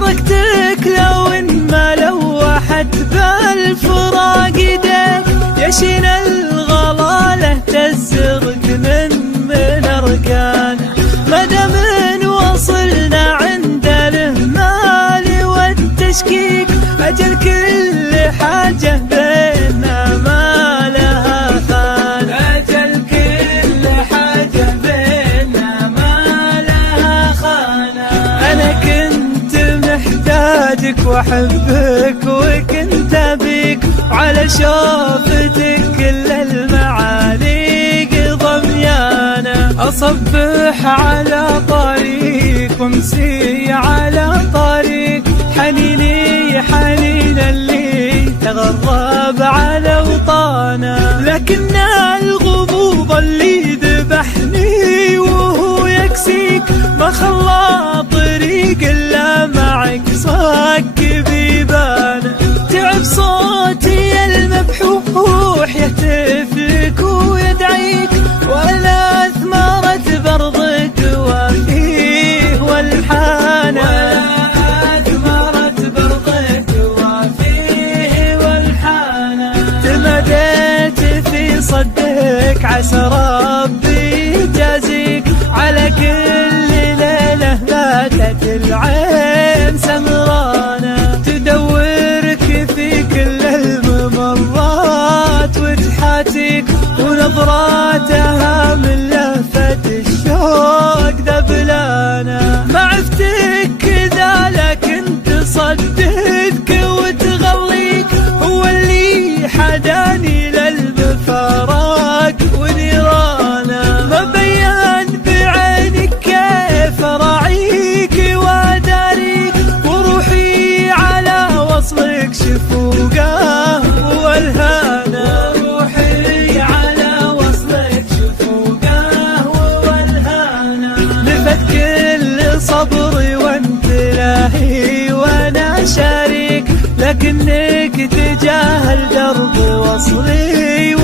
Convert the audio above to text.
تركتك لو ان ما لوحت بالفراق يديك، يشين الغلالة تزرق من اركانه. مدام وصلنا عند الإهمال والتشكيك، أجل كل حاجة بيننا ما لها خانة. أجل كل حاجة بيننا ما لها خانة. أنا كنت محتاجك وأحبك وكنت أبيك، وعلى شوفتك كل المعاليق ضميانة. أصبح على طريق وامسي على طريق، حنيني حنين اللي تغرب على وطانه. لكن الغضوض اللي ذبحني وهو يكسيك، ما خلى طريق إلا معك صك بيبانه. تعب صوتي المبحوح يهتف لك ويدعيك، ولا أثمرت برضك وفيه والحانة. ولا أثمرت برضك وفيه والحانة. تمديت في صدك عسى ربي يجازيك، على كل ليلة باتت العين سمرانة. تدورك في كل الممرات وتحاتيك، ونظراتها من لهفة الشوق ذبلانة. ما عفتك كذا لكن تصدقك وتغليك، هو اللي حداني للمفارق ونيرانه. ما بيان بعينك كيف راعيك واداريك، وروحي على وصلك شفوقه والهانه. وروحي على وصلك شفوقه والهانه. نفت كل صبري وانت لاهي وانا شريك، لكنك تجاهل درب وصلي